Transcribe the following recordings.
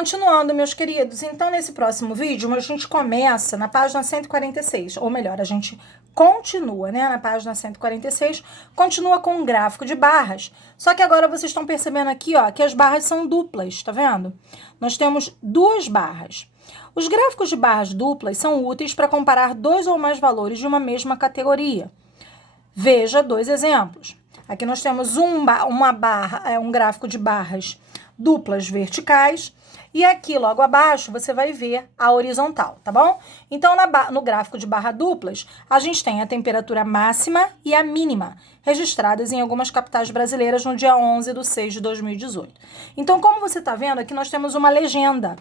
Continuando, meus queridos, então nesse próximo vídeo a gente começa na página 146, ou melhor, a gente continua, né, na página 146, continua com um gráfico de barras, só que agora vocês estão percebendo aqui, ó, que as barras são duplas, tá vendo? Nós temos duas barras. Os gráficos de barras duplas são úteis para comparar dois ou mais valores de uma mesma categoria. Veja dois exemplos. Aqui nós temos um gráfico de barras duplas verticais, e aqui logo abaixo você vai ver a horizontal, tá bom? Então no gráfico de barra duplas, a gente tem a temperatura máxima e a mínima, registradas em algumas capitais brasileiras no dia 11/6/2018. Então, como você está vendo, aqui nós temos uma legenda.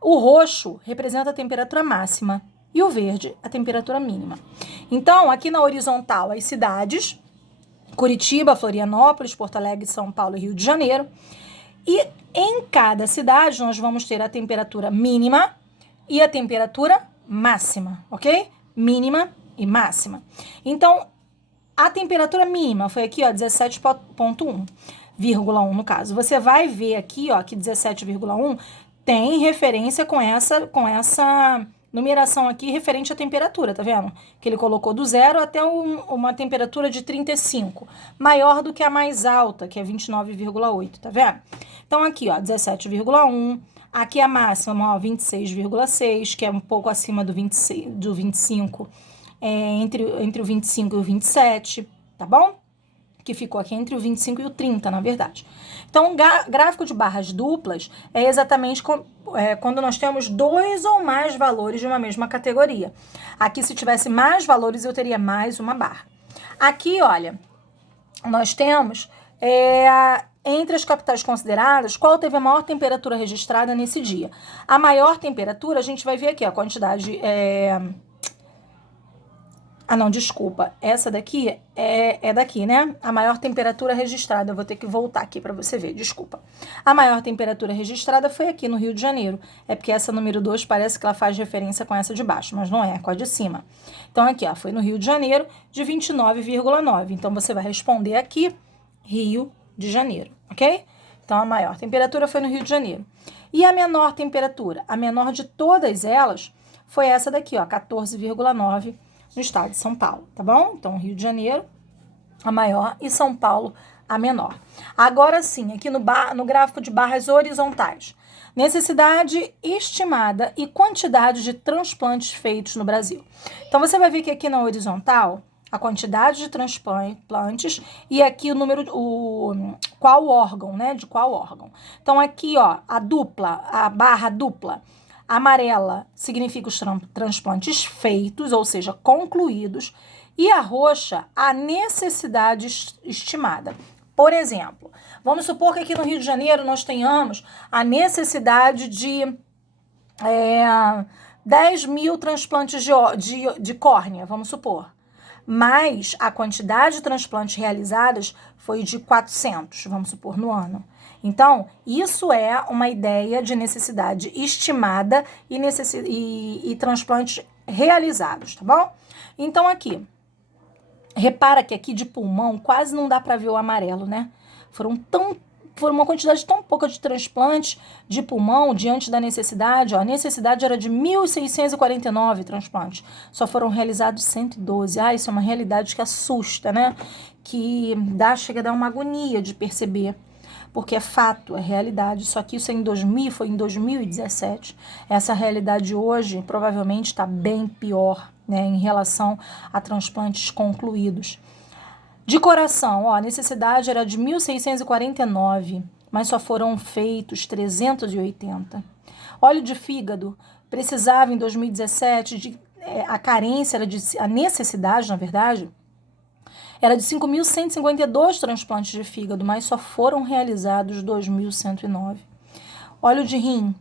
O roxo representa a temperatura máxima e o verde a temperatura mínima. Então, aqui na horizontal, as cidades: Curitiba, Florianópolis, Porto Alegre, São Paulo e Rio de Janeiro. E em cada cidade nós vamos ter a temperatura mínima e a temperatura máxima, ok? Mínima e máxima. Então, a temperatura mínima foi aqui, ó, 17,1 no caso. Você vai ver aqui, ó, que 17,1 tem referência com essa numeração aqui referente à temperatura, tá vendo? Que ele colocou do 0 até uma temperatura de 35, maior do que a mais alta, que é 29,8, tá vendo? Então aqui, ó, 17,1, aqui a máxima, ó, 26,6, que é um pouco acima do 25, entre o 25 e o 27, tá bom? Que ficou aqui entre o 25 e o 30, na verdade. Então, o gráfico de barras duplas é exatamente quando nós temos dois ou mais valores de uma mesma categoria. Aqui, se tivesse mais valores, eu teria mais uma barra. Aqui, olha, nós temos, entre as capitais consideradas, qual teve a maior temperatura registrada nesse dia. A maior temperatura, a gente vai ver aqui, a quantidade... Ah, não, desculpa. Essa daqui é daqui, né? A maior temperatura registrada. Eu vou ter que voltar aqui para você ver, desculpa. A maior temperatura registrada foi aqui no Rio de Janeiro. É porque essa número 2 parece que ela faz referência com essa de baixo, mas não é, com a de cima. Então, aqui, ó, foi no Rio de Janeiro, de 29,9. Então, você vai responder aqui, Rio de Janeiro, ok? Então, a maior temperatura foi no Rio de Janeiro. E a menor temperatura? A menor de todas elas foi essa daqui, ó, 14,9, no estado de São Paulo, tá bom? Então, Rio de Janeiro, a maior, e São Paulo, a menor. Agora sim, aqui no gráfico de barras horizontais, necessidade estimada e quantidade de transplantes feitos no Brasil. Então, você vai ver que aqui na horizontal, a quantidade de transplantes e aqui o número, qual órgão, né? De qual órgão. Então, aqui, ó, a barra dupla, amarela significa os transplantes feitos, ou seja, concluídos, e a roxa, a necessidade estimada. Por exemplo, vamos supor que aqui no Rio de Janeiro nós tenhamos a necessidade de 10 mil transplantes de córnea, vamos supor. Mas a quantidade de transplantes realizados foi de 400, vamos supor, no ano. Então, isso é uma ideia de necessidade estimada e transplantes realizados, tá bom? Então, aqui, repara que aqui de pulmão quase não dá para ver o amarelo, né? Foram uma quantidade tão pouca de transplantes de pulmão diante da necessidade. Ó, a necessidade era de 1.649 transplantes. Só foram realizados 112. Ah, isso é uma realidade que assusta, né? Que chega a dar uma agonia de perceber. Porque é fato, é realidade. Só que isso foi em 2017. Essa realidade hoje provavelmente está bem pior, né? Em relação a transplantes concluídos. De coração, ó, a necessidade era de 1.649, mas só foram feitos 380. Óleo de fígado, precisava em 2017, a necessidade, na verdade, era de 5.152 transplantes de fígado, mas só foram realizados 2.109. Óleo de rim,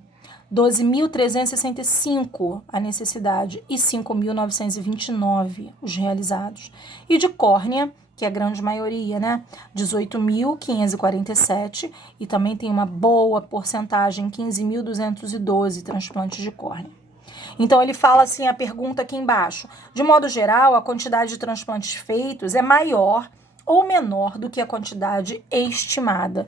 12.365 a necessidade e 5.929 os realizados. E de córnea, que é a grande maioria, né? 18.547 e também tem uma boa porcentagem, 15.212 transplantes de córnea. Então, ele fala assim, a pergunta aqui embaixo. De modo geral, a quantidade de transplantes feitos é maior ou menor do que a quantidade estimada.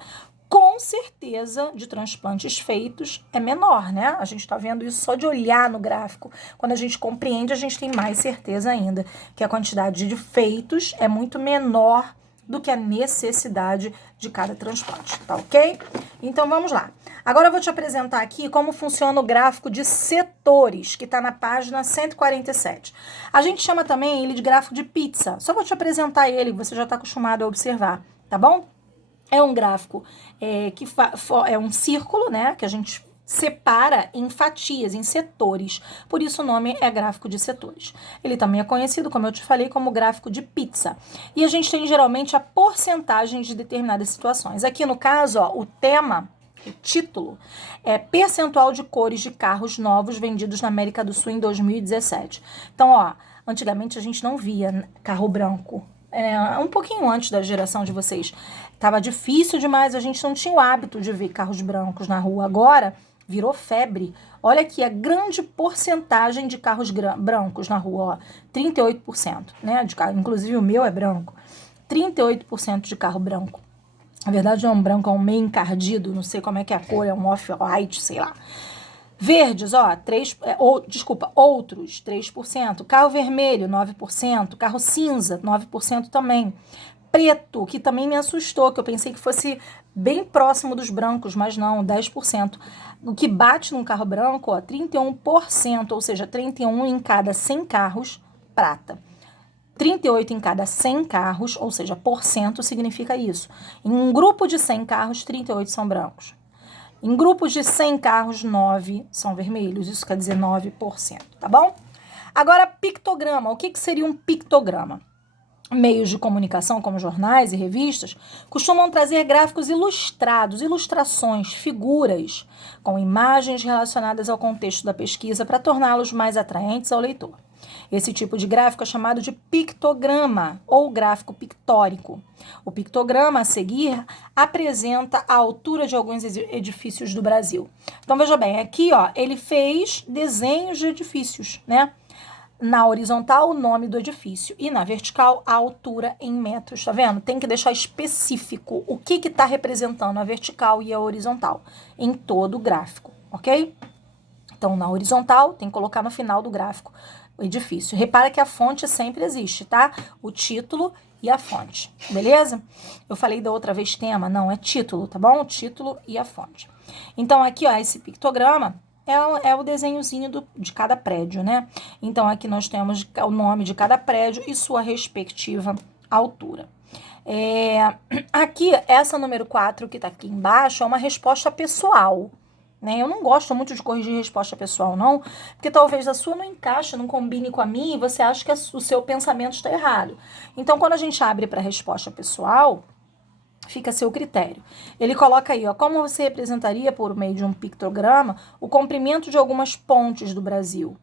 com certeza, de transplantes feitos é menor, né? A gente está vendo isso só de olhar no gráfico. Quando a gente compreende, a gente tem mais certeza ainda que a quantidade de feitos é muito menor do que a necessidade de cada transplante, tá ok? Então, vamos lá. Agora eu vou te apresentar aqui como funciona o gráfico de setores, que está na página 147. A gente chama também ele de gráfico de pizza. Só vou te apresentar ele, você já está acostumado a observar, tá bom? É um gráfico que é um círculo, né, que a gente separa em fatias, em setores. Por isso o nome é gráfico de setores. Ele também é conhecido, como eu te falei, como gráfico de pizza. E a gente tem geralmente a porcentagem de determinadas situações. Aqui no caso, ó, o tema, o título, é percentual de cores de carros novos vendidos na América do Sul em 2017. Então, ó, antigamente a gente não via carro branco. Um pouquinho antes da geração de vocês. Tava difícil demais, a gente não tinha o hábito de ver carros brancos na rua. Agora, virou febre. Olha aqui a grande porcentagem de carros brancos na rua, ó, 38%, né? De carro, inclusive o meu é branco. 38% de carro branco. Na verdade, é um branco, é um meio encardido, não sei como é que é a cor, é um off-white, sei lá. Verdes, ó, outros, 3%. Carro vermelho, 9%. Carro cinza, 9% também. Preto, que também me assustou, que eu pensei que fosse bem próximo dos brancos, mas não, 10%. O que bate num carro branco, ó, 31%, ou seja, 31 em cada 100 carros, prata. 38 em cada 100 carros, ou seja, porcento significa isso. Em um grupo de 100 carros, 38 são brancos. Em grupos de 100 carros, 9 são vermelhos. Isso quer dizer 9%, tá bom? Agora, pictograma. O que seria um pictograma? Meios de comunicação, como jornais e revistas, costumam trazer gráficos ilustrados, ilustrações, figuras, com imagens relacionadas ao contexto da pesquisa para torná-los mais atraentes ao leitor. Esse tipo de gráfico é chamado de pictograma ou gráfico pictórico. O pictograma a seguir apresenta a altura de alguns edifícios do Brasil. Então, veja bem, aqui ó, ele fez desenhos de edifícios, né? Na horizontal, o nome do edifício. E na vertical, a altura em metros. Tá vendo? Tem que deixar específico o que está representando a vertical e a horizontal em todo o gráfico, ok? Então, na horizontal, tem que colocar no final do gráfico o edifício. Repara que a fonte sempre existe, tá? O título e a fonte, beleza? Eu falei da outra vez tema, não, é título, tá bom? O título e a fonte. Então, aqui, ó, esse pictograma é o desenhozinho de cada prédio, né? Então, aqui nós temos o nome de cada prédio e sua respectiva altura. Aqui, essa número 4 que tá aqui embaixo é uma resposta pessoal, né? Eu não gosto muito de corrigir resposta pessoal, não, porque talvez a sua não encaixe, não combine com a minha e você acha que o seu pensamento está errado. Então, quando a gente abre para resposta pessoal, fica a seu critério. Ele coloca aí, ó, como você representaria por meio de um pictograma o comprimento de algumas pontes do Brasil.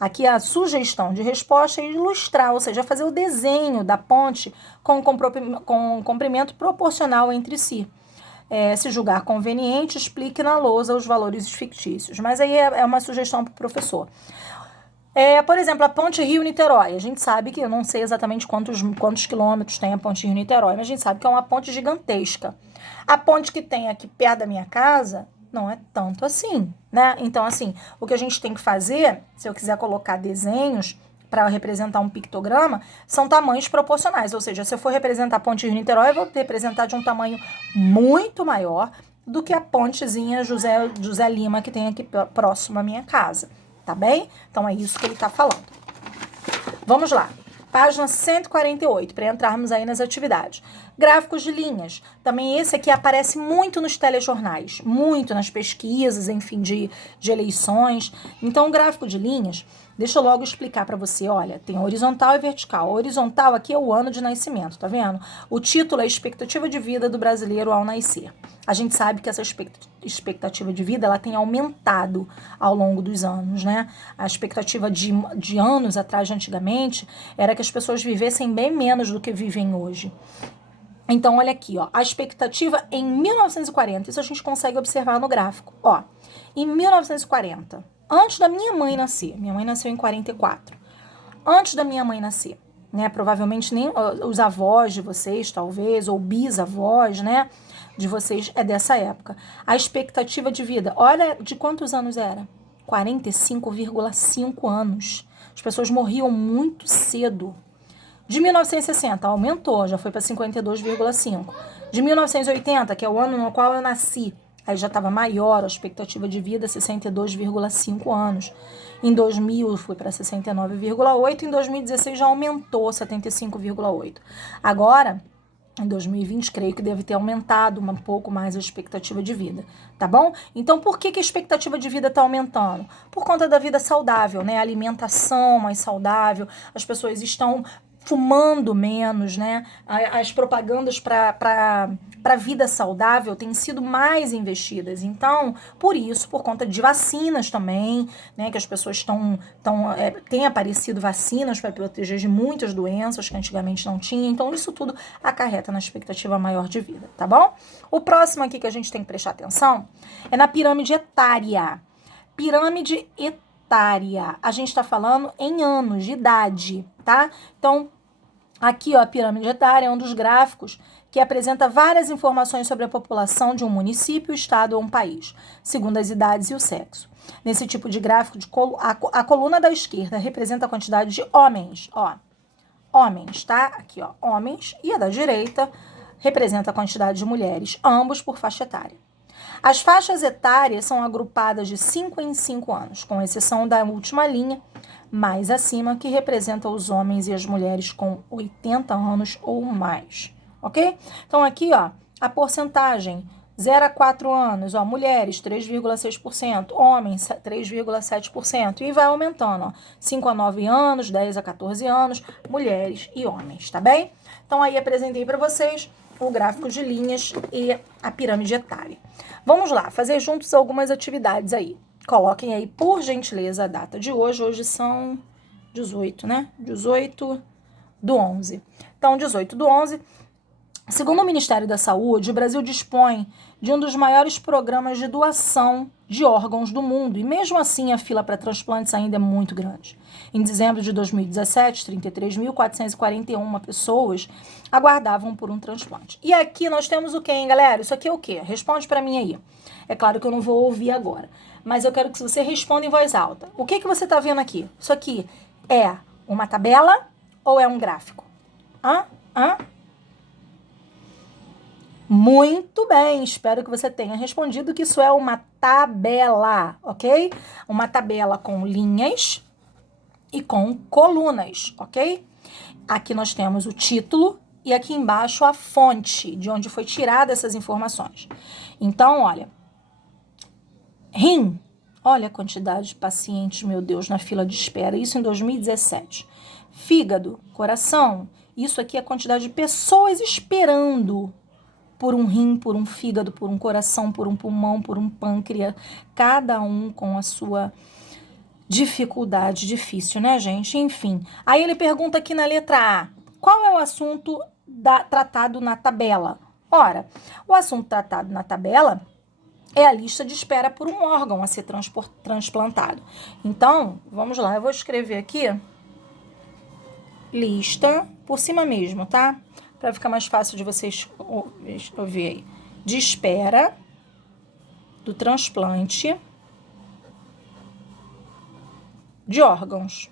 Aqui a sugestão de resposta é ilustrar, ou seja, fazer o desenho da ponte com um comprimento proporcional entre si. Se julgar conveniente, explique na lousa os valores fictícios. Mas aí é uma sugestão para o professor. Por exemplo, a ponte Rio-Niterói. A gente sabe que eu não sei exatamente quantos quilômetros tem a ponte Rio-Niterói, mas a gente sabe que é uma ponte gigantesca. A ponte que tem aqui perto da minha casa não é tanto assim, né? Então, assim, o que a gente tem que fazer, se eu quiser colocar desenhos para representar um pictograma, são tamanhos proporcionais. Ou seja, se eu for representar a ponte Rio-Niterói, eu vou representar de um tamanho muito maior do que a pontezinha José Lima que tem aqui próximo à minha casa. Tá bem? Então, é isso que ele tá falando. Vamos lá. Página 148, para entrarmos aí nas atividades. Gráficos de linhas. Também esse aqui aparece muito nos telejornais, muito nas pesquisas, enfim, de eleições. Então, o gráfico de linhas, deixa eu logo explicar para você. Olha, tem horizontal e vertical. A horizontal aqui é o ano de nascimento, tá vendo? O título é a expectativa de vida do brasileiro ao nascer. A gente sabe que essa expectativa de vida ela tem aumentado ao longo dos anos, né? A expectativa de anos atrás, de antigamente, era que as pessoas vivessem bem menos do que vivem hoje. Então, olha aqui, ó, a expectativa em 1940, isso a gente consegue observar no gráfico. Ó, em 1940, antes da minha mãe nascer, minha mãe nasceu em 44, antes da minha mãe nascer, né? Provavelmente nem os avós de vocês, talvez, ou bisavós, né? De vocês é dessa época. A expectativa de vida, olha de quantos anos era? 45,5 anos. As pessoas morriam muito cedo. De 1960, aumentou, já foi para 52,5. De 1980, que é o ano no qual eu nasci, aí já estava maior a expectativa de vida, 62,5 anos. Em 2000 foi para 69,8, em 2016 já aumentou 75,8. Agora, em 2020, creio que deve ter aumentado um pouco mais a expectativa de vida, tá bom? Então, por que a expectativa de vida está aumentando? Por conta da vida saudável, né? A alimentação mais saudável, as pessoas estão fumando menos, né? As propagandas para vida saudável têm sido mais investidas. Então, por isso, por conta de vacinas também, né? Que as pessoas têm aparecido vacinas para proteger de muitas doenças que antigamente não tinha. Então, isso tudo acarreta na expectativa maior de vida, tá bom? O próximo aqui que a gente tem que prestar atenção é na pirâmide etária. Pirâmide etária. A gente está falando em anos de idade, tá? Então, aqui, ó, a pirâmide etária é um dos gráficos que apresenta várias informações sobre a população de um município, estado ou um país, segundo as idades e o sexo. Nesse tipo de gráfico, a coluna da esquerda representa a quantidade de homens, ó, homens, tá? Aqui, ó, homens, e a da direita representa a quantidade de mulheres, ambos por faixa etária. As faixas etárias são agrupadas de 5 em 5 anos, com exceção da última linha, mais acima, que representa os homens e as mulheres com 80 anos ou mais, ok? Então, aqui, ó, a porcentagem, 0 a 4 anos, ó, mulheres, 3,6%, homens, 3,7%, e vai aumentando, ó, 5 a 9 anos, 10 a 14 anos, mulheres e homens, tá bem? Então, aí apresentei para vocês o gráfico de linhas e a pirâmide etária. Vamos lá, fazer juntos algumas atividades aí. Coloquem aí, por gentileza, a data de hoje. Hoje são 18, né? 18/11. Então, 18/11. Segundo o Ministério da Saúde, o Brasil dispõe de um dos maiores programas de doação de órgãos do mundo. E mesmo assim, a fila para transplantes ainda é muito grande. Em dezembro de 2017, 33.441 pessoas aguardavam por um transplante. E aqui nós temos o quê, hein, galera? Isso aqui é o quê? Responde para mim aí. É claro que eu não vou ouvir agora, mas eu quero que você responda em voz alta. O que você está vendo aqui? Isso aqui é uma tabela ou é um gráfico? Muito bem, espero que você tenha respondido que isso é uma tabela, ok? Uma tabela com linhas e com colunas, ok? Aqui nós temos o título e aqui embaixo a fonte de onde foi tirada essas informações. Então, olha, rim, olha a quantidade de pacientes, meu Deus, na fila de espera, isso em 2017. Fígado, coração, isso aqui é a quantidade de pessoas esperando por um rim, por um fígado, por um coração, por um pulmão, por um pâncreas, cada um com a sua dificuldade, difícil, né, gente? Enfim, aí ele pergunta aqui na letra A, qual é o assunto tratado na tabela? Ora, o assunto tratado na tabela é a lista de espera por um órgão a ser transplantado. Então, vamos lá, eu vou escrever aqui, lista, por cima mesmo, tá? Para ficar mais fácil de vocês ouvir aí. De espera do transplante de órgãos.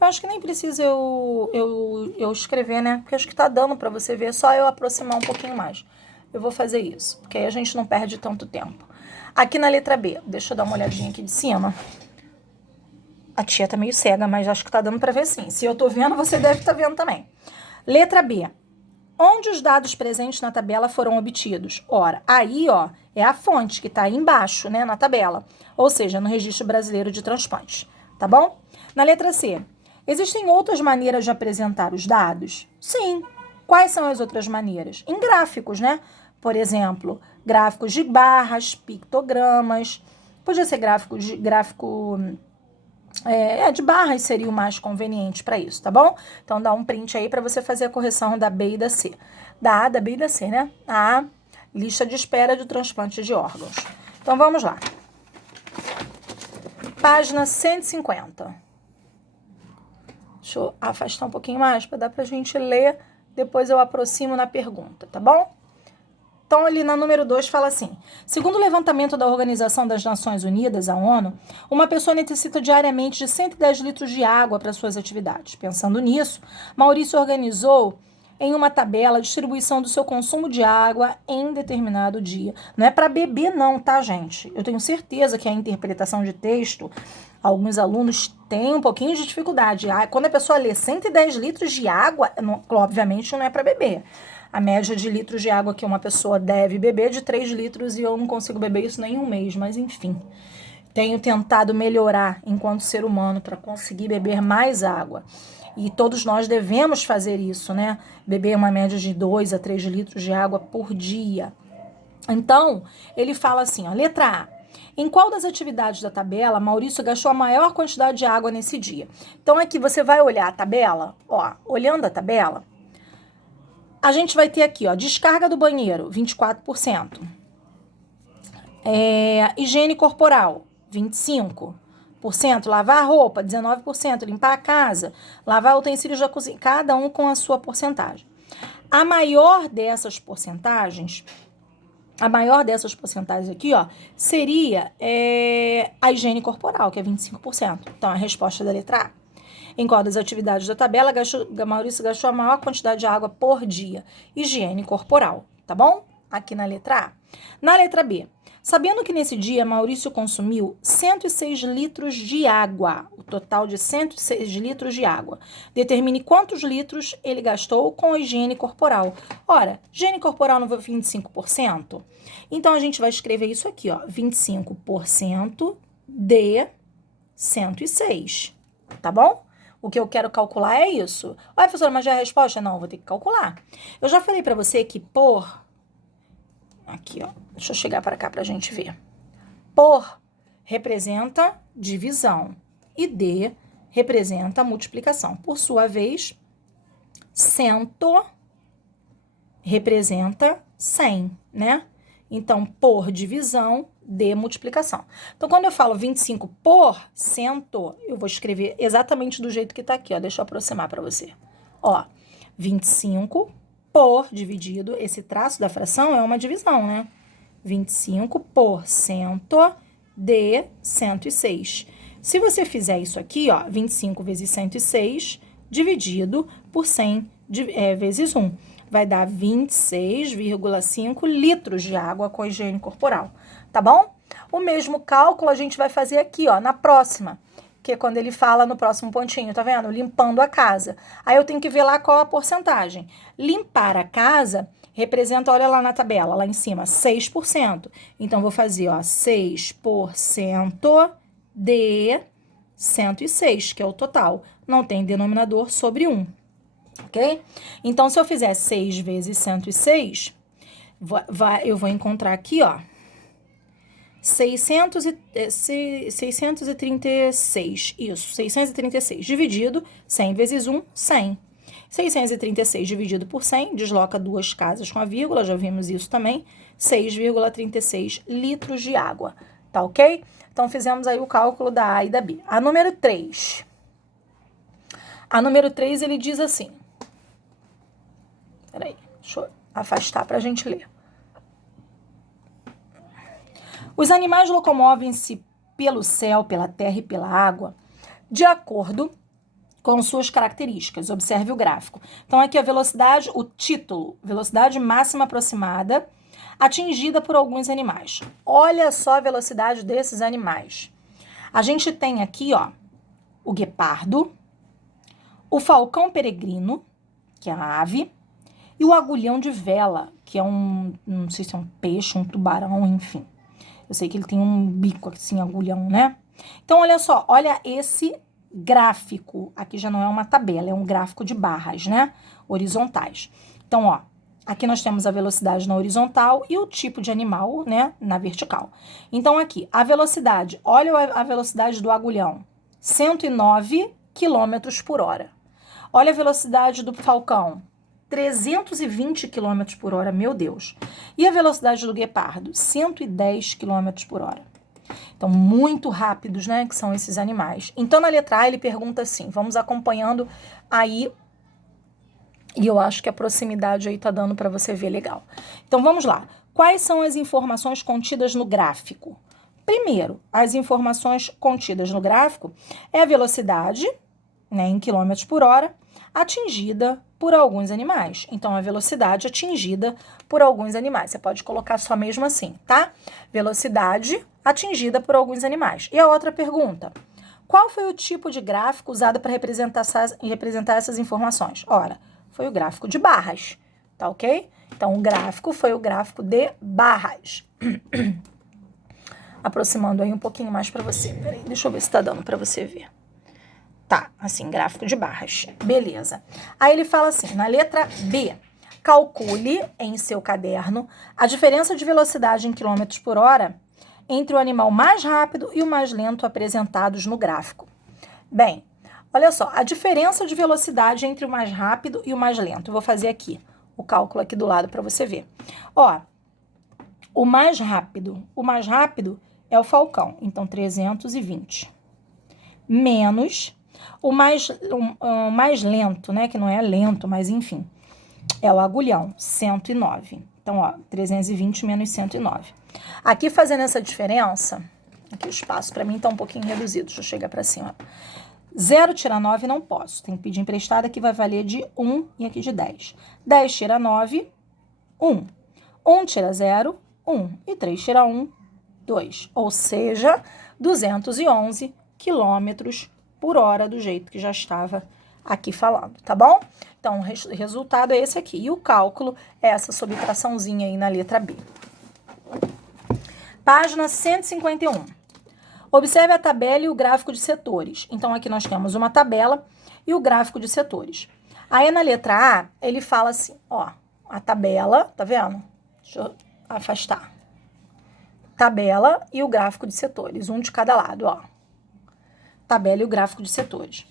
Eu acho que nem precisa eu escrever, né? Porque acho que tá dando para você ver, só eu aproximar um pouquinho mais. Eu vou fazer isso, porque aí a gente não perde tanto tempo. Aqui na letra B, deixa eu dar uma olhadinha aqui de cima. A tia tá meio cega, mas acho que tá dando para ver sim. Se eu tô vendo, você deve estar vendo também. Letra B. Onde os dados presentes na tabela foram obtidos? Ora, aí, ó, é a fonte que tá aí embaixo, né, na tabela. Ou seja, no Registro Brasileiro de Transplantes, tá bom? Na letra C. Existem outras maneiras de apresentar os dados? Sim. Quais são as outras maneiras? Em gráficos, né? Por exemplo, gráficos de barras, pictogramas. Podia ser gráfico de barras seria o mais conveniente para isso, tá bom? Então, dá um print aí para você fazer a correção da B e da C. Da A, da B e da C, né? A, lista de espera de transplante de órgãos. Então, vamos lá. Página 150. Deixa Deixa eu afastar um pouquinho mais para dar pra gente ler. Depois eu aproximo na pergunta, tá bom? Então, ali na número 2 fala assim: segundo o levantamento da Organização das Nações Unidas, a ONU, uma pessoa necessita diariamente de 110 litros de água para suas atividades. Pensando nisso, Maurício organizou em uma tabela a distribuição do seu consumo de água em determinado dia. Não é para beber não, tá, gente? Eu tenho certeza que a interpretação de texto, alguns alunos têm um pouquinho de dificuldade. Quando a pessoa lê 110 litros de água, obviamente não é para beber. A média de litros de água que uma pessoa deve beber é de 3 litros e eu não consigo beber isso nem um mês, mas enfim. Tenho tentado melhorar enquanto ser humano para conseguir beber mais água. E todos nós devemos fazer isso, né? Beber uma média de 2 a 3 litros de água por dia. Então, ele fala assim, ó, letra A. Em qual das atividades da tabela Maurício gastou a maior quantidade de água nesse dia? Então, aqui você vai olhar a tabela, ó, olhando a tabela, a gente vai ter aqui, ó, descarga do banheiro, 24%. Higiene corporal, 25%. Lavar a roupa, 19%. Limpar a casa, lavar utensílios da cozinha, cada um com a sua porcentagem. A maior dessas porcentagens aqui, ó, seria a higiene corporal, que é 25%. Então, a resposta da letra A. Em qual das atividades da tabela Maurício gastou a maior quantidade de água por dia? Higiene corporal, tá bom? Aqui na letra A. Na letra B, sabendo que nesse dia Maurício consumiu 106 litros de água, o total de 106 litros de água, determine quantos litros ele gastou com a higiene corporal. Ora, higiene corporal não foi 25%? Então, a gente vai escrever isso aqui, ó, 25% de 106, tá bom? O que eu quero calcular é isso. Olha, professora, mas já é a resposta? Não, vou ter que calcular. Eu já falei para você que por... Aqui, ó. Deixa eu chegar para cá para a gente ver. Por representa divisão e D representa multiplicação. Por sua vez, cento representa 100, né? Então, por divisão, de multiplicação. Então, quando eu falo 25 por cento, eu vou escrever exatamente do jeito que tá aqui, ó. Deixa eu aproximar para você. Ó, 25 por dividido, esse traço da fração é uma divisão, né? 25% de 106. Se você fizer isso aqui, ó, 25 vezes 106 dividido por 100 vezes 1, vai dar 26,5 litros de água com higiene corporal, tá bom? O mesmo cálculo a gente vai fazer aqui, ó, na próxima, que é quando ele fala no próximo pontinho, tá vendo? Limpando a casa. Aí eu tenho que ver lá qual a porcentagem. Limpar a casa representa, olha lá na tabela, lá em cima, 6%. Então, vou fazer, ó, 6% de 106, que é o total. Não tem denominador sobre 1, ok? Então, se eu fizer 6 vezes 106, eu vou encontrar aqui, ó, 636, isso, 636 dividido 100 vezes 1, 100. 636 dividido por 100, desloca duas casas com a vírgula, já vimos isso também, 6,36 litros de água, tá ok? Então, fizemos aí o cálculo da A e da B. A número 3. A número 3, ele diz assim. Peraí, deixa eu afastar pra gente ler. Os animais locomovem-se pelo céu, pela terra e pela água de acordo com suas características. Observe o gráfico. Então, aqui a velocidade, o título, velocidade máxima aproximada atingida por alguns animais. Olha só a velocidade desses animais. A gente tem aqui, ó, o guepardo, o falcão peregrino, que é a ave, e o agulhão de vela, que é não sei se é um peixe, um tubarão, enfim. Eu sei que ele tem um bico assim, agulhão, né? Então, olha só, olha esse gráfico. Aqui já não é uma tabela, é um gráfico de barras, né? Horizontais. Então, ó, aqui nós temos a velocidade na horizontal e o tipo de animal, né, na vertical. Então, aqui, a velocidade, olha a velocidade do agulhão, 109 km por hora. Olha a velocidade do falcão, 320 km por hora, meu Deus. E a velocidade do guepardo, 110 km por hora. Então, muito rápidos, né, que são esses animais. Então, na letra A, ele pergunta assim, vamos acompanhando aí, e eu acho que a proximidade aí tá dando para você ver legal. Então, vamos lá. Quais são as informações contidas no gráfico? Primeiro, as informações contidas no gráfico é a velocidade, né, em quilômetros por hora, atingida por alguns animais. Então, a velocidade atingida por alguns animais. Você pode colocar só mesmo assim, tá? Velocidade atingida por alguns animais. E a outra pergunta, qual foi o tipo de gráfico usado para representar essas informações? Ora, foi o gráfico de barras, tá ok? Então, o gráfico foi o gráfico de barras. Aproximando aí um pouquinho mais para você. Peraí, deixa eu ver se tá dando para você ver. Tá, assim, gráfico de barras. Beleza. Aí ele fala assim, na letra B, calcule em seu caderno a diferença de velocidade em quilômetros por hora entre o animal mais rápido e o mais lento apresentados no gráfico. Bem, olha só, a diferença de velocidade entre o mais rápido e o mais lento. Eu vou fazer aqui o cálculo aqui do lado para você ver. Ó, o mais rápido é o falcão, então 320. Menos o mais lento, né, que não é lento, mas enfim, é o agulhão, 109. Então, ó, 320 menos 109. Aqui fazendo essa diferença, aqui o espaço para mim tá um pouquinho reduzido, deixa eu chegar para cima. 0 tira 9 não posso, tem que pedir emprestado, aqui vai valer de 1 e aqui de 10. 10 tira 9, 1. 1 tira 0, 1. E 3 tira 1, 2. Ou seja, 211 quilômetros por hora, do jeito que já estava aqui falando, tá bom? Então, o resultado é esse aqui. E o cálculo é essa subtraçãozinha aí na letra B. Página 151. Observe a tabela e o gráfico de setores. Então, aqui nós temos uma tabela e o gráfico de setores. Aí, na letra A, ele fala assim, ó, a tabela, tá vendo? Deixa eu afastar. Tabela e o gráfico de setores, um de cada lado, ó. Tabela e o gráfico de setores.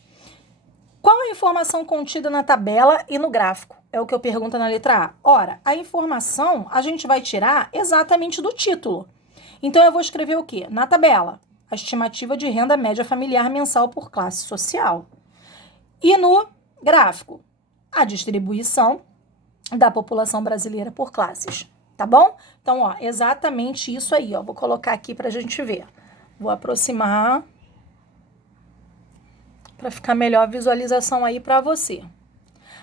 Qual a informação contida na tabela e no gráfico? É o que eu pergunto na letra A. Ora, a informação a gente vai tirar exatamente do título. Então, eu vou escrever o quê? Na tabela, a estimativa de renda média familiar mensal por classe social. E no gráfico, a distribuição da população brasileira por classes. Tá bom? Então, ó, exatamente isso aí, ó. Vou colocar aqui pra gente ver. Vou aproximar para ficar melhor a visualização aí para você.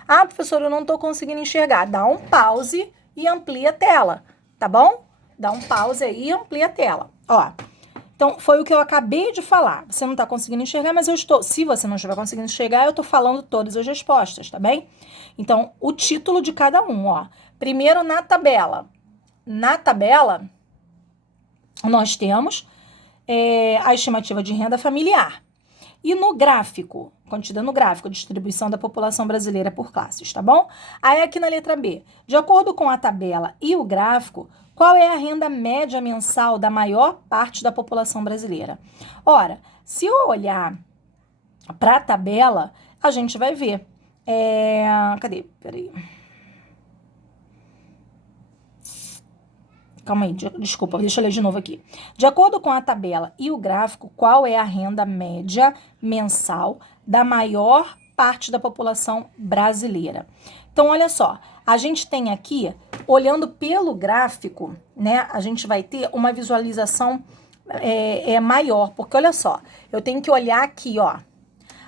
Ah, professora, eu não tô conseguindo enxergar. Dá um pause e amplia a tela, tá bom? Dá um pause aí e amplia a tela. Ó, então foi o que eu acabei de falar. Você não tá conseguindo enxergar, mas eu estou... Se você não estiver conseguindo enxergar, eu tô falando todas as respostas, tá bem? Então, o título de cada um, ó. Primeiro, na tabela. Na tabela, nós temos a estimativa de renda familiar. E no gráfico, contida no gráfico, distribuição da população brasileira por classes, tá bom? Aí aqui na letra B, de acordo com a tabela e o gráfico, qual é a renda média mensal da maior parte da população brasileira? Ora, se eu olhar para a tabela, a gente vai ver. Cadê? Peraí. Calma aí, desculpa, deixa eu ler de novo aqui. De acordo com a tabela e o gráfico, qual é a renda média mensal da maior parte da população brasileira? Então, olha só, a gente tem aqui, olhando pelo gráfico, né, a gente vai ter uma visualização maior, porque olha só, eu tenho que olhar aqui, ó,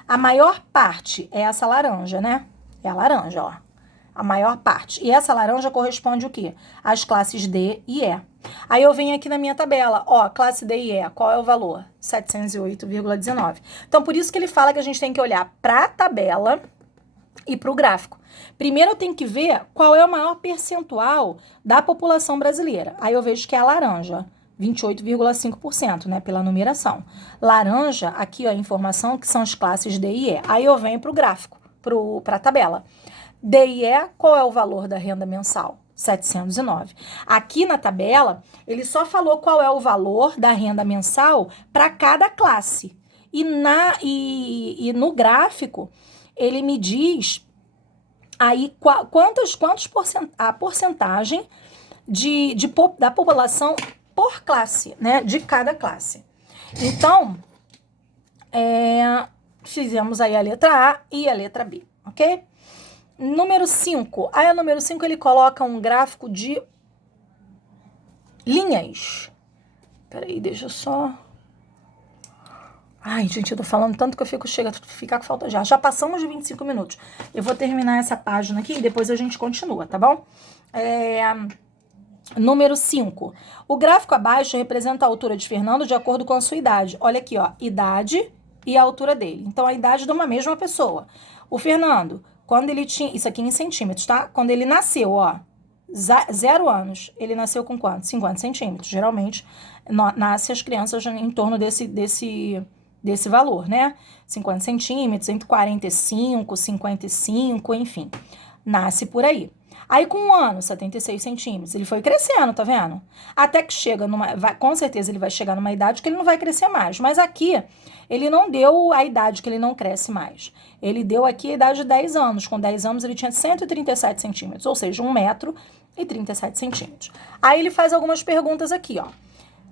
a maior parte é essa laranja, né? É a laranja, ó. A maior parte. E essa laranja corresponde o quê? Às classes D e E. Aí eu venho aqui na minha tabela, ó, classe D e E, qual é o valor? 708,19. Então, por isso que ele fala que a gente tem que olhar para a tabela e para o gráfico. Primeiro eu tenho que ver qual é o maior percentual da população brasileira. Aí eu vejo que é a laranja, 28,5%, né, pela numeração. Laranja, aqui ó, a informação que são as classes D e E. Aí eu venho para o gráfico, para a tabela. D e E, qual é o valor da renda mensal? 709. Aqui na tabela, ele só falou qual é o valor da renda mensal para cada classe. E no gráfico, ele me diz aí a porcentagem da população por classe, né? De cada classe. Então, fizemos aí a letra A e a letra B, ok? Número 5. Aí, o número 5, ele coloca um gráfico de linhas. Peraí, deixa eu só... Ai, gente, eu tô falando tanto que eu chega a ficar com falta de ar. Já passamos de 25 minutos. Eu vou terminar essa página aqui e depois a gente continua, tá bom? Número 5. O gráfico abaixo representa a altura de Fernando de acordo com a sua idade. Olha aqui, ó, idade e a altura dele. Então, a idade de uma mesma pessoa. O Fernando, quando ele tinha... Isso aqui em centímetros, tá? Quando ele nasceu, ó, 0 anos, ele nasceu com quanto? 50 centímetros. Geralmente, nasce as crianças em torno desse valor, né? 50 centímetros, entre 45, 55, enfim. Nasce por aí. Aí, com 1 ano, 76 centímetros, ele foi crescendo, tá vendo? Até que chega com certeza ele vai chegar numa idade que ele não vai crescer mais. Mas aqui, ele não deu a idade que ele não cresce mais. Ele deu aqui a idade de 10 anos. Com 10 anos, ele tinha 137 centímetros, ou seja, 1 metro e 37 centímetros. Aí, ele faz algumas perguntas aqui, ó.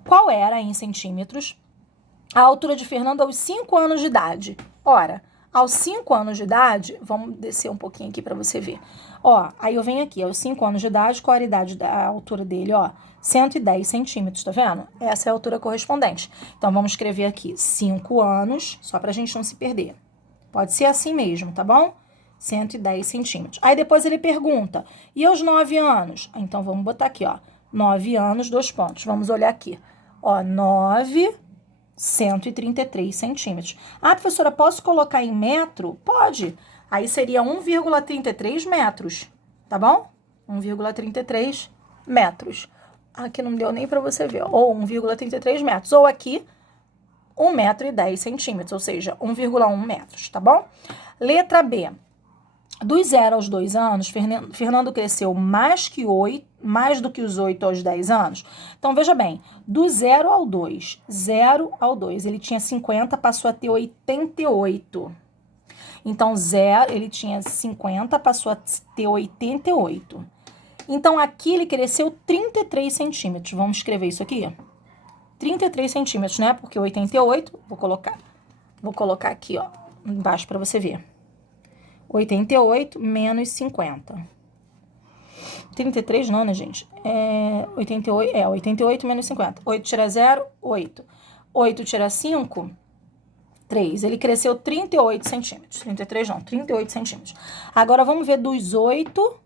Qual era, em centímetros, a altura de Fernando aos 5 anos de idade? Ora, aos 5 anos de idade, vamos descer um pouquinho aqui para você ver. Ó, aí eu venho aqui, aos 5 anos de idade, qual era a altura dele, ó? 110 centímetros, tá vendo? Essa é a altura correspondente. Então, vamos escrever aqui 5 anos, só pra gente não se perder. Pode ser assim mesmo, tá bom? 110 centímetros. Aí depois ele pergunta, e aos 9 anos? Então, vamos botar aqui, ó, 9 anos, 2 pontos. Vamos olhar aqui. Ó, 9... 133 centímetros. Ah, professora, posso colocar em metro? Pode. Aí seria 1,33 metros, tá bom? 1,33 metros. Aqui não deu nem para você ver. Ou 1,33 metros. Ou aqui, 1 metro e 10 centímetros, ou seja, 1,1 metros, tá bom? Letra B. Dos 0 aos 2 anos, Fernando cresceu mais do que os 8 aos 10 anos. Então, veja bem, do 0 ao 2, ele tinha 50, passou a ter 88. Então, ele tinha 50, passou a ter 88. Então, aqui ele cresceu 33 centímetros. Vamos escrever isso aqui? 33 centímetros, né? Porque 88, vou colocar aqui, ó, embaixo para você ver. 88 menos 50. 33 não, né, gente? 88 menos 50. 8 tira 0, 8. 8 tira 5, 3. Ele cresceu 38 centímetros. 33 não, 38 centímetros. Agora, vamos ver dos 8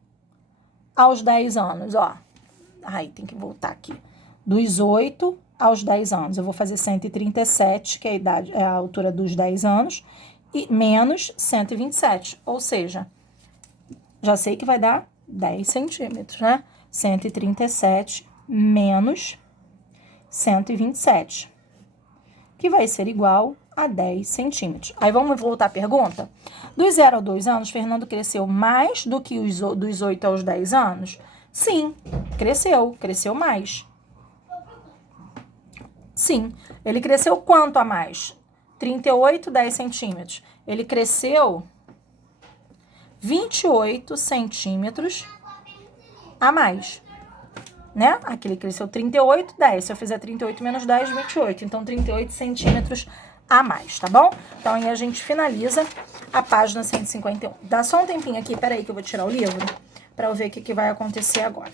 aos 10 anos, ó. Ai, tem que voltar aqui. Dos 8 aos 10 anos. Eu vou fazer 137, que é a altura dos 10 anos. E menos 127, ou seja, já sei que vai dar 10 centímetros, né? 137 menos 127, que vai ser igual a 10 centímetros. Aí vamos voltar à pergunta? Dos 0 aos 2 anos, Fernando cresceu mais do que dos 8 aos 10 anos? Sim, cresceu mais. Sim, ele cresceu quanto a mais? 38, 10 centímetros. Ele cresceu 28 centímetros a mais, né? Aqui ele cresceu 38, 10. Se eu fizer 38 menos 10, 28. Então, 38 centímetros a mais, tá bom? Então, aí a gente finaliza a página 151. Dá só um tempinho aqui, peraí que eu vou tirar o livro para eu ver o que vai acontecer agora.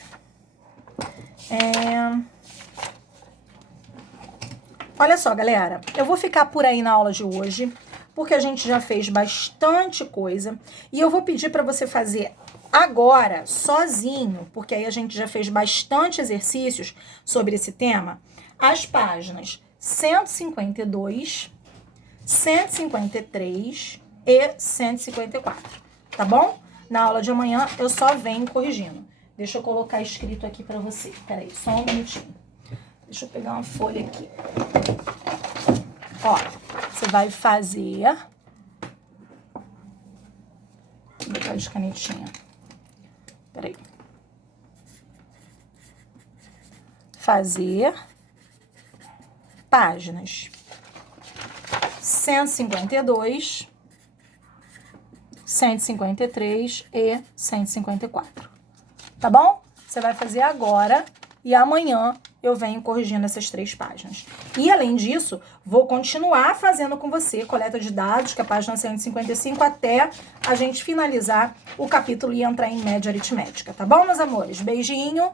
Olha só, galera, eu vou ficar por aí na aula de hoje, porque a gente já fez bastante coisa, e eu vou pedir para você fazer agora, sozinho, porque aí a gente já fez bastante exercícios sobre esse tema, as páginas 152, 153 e 154, tá bom? Na aula de amanhã eu só venho corrigindo. Deixa eu colocar escrito aqui para você. Peraí, só um minutinho. Deixa eu pegar uma folha aqui. Ó, você vai fazer... Vou botar de canetinha. Peraí. Fazer páginas 152, 153 e 154. Tá bom? Você vai fazer agora e amanhã eu venho corrigindo essas 3 páginas. E, além disso, vou continuar fazendo com você coleta de dados, que é a página 155, até a gente finalizar o capítulo e entrar em média aritmética, tá bom, meus amores? Beijinho!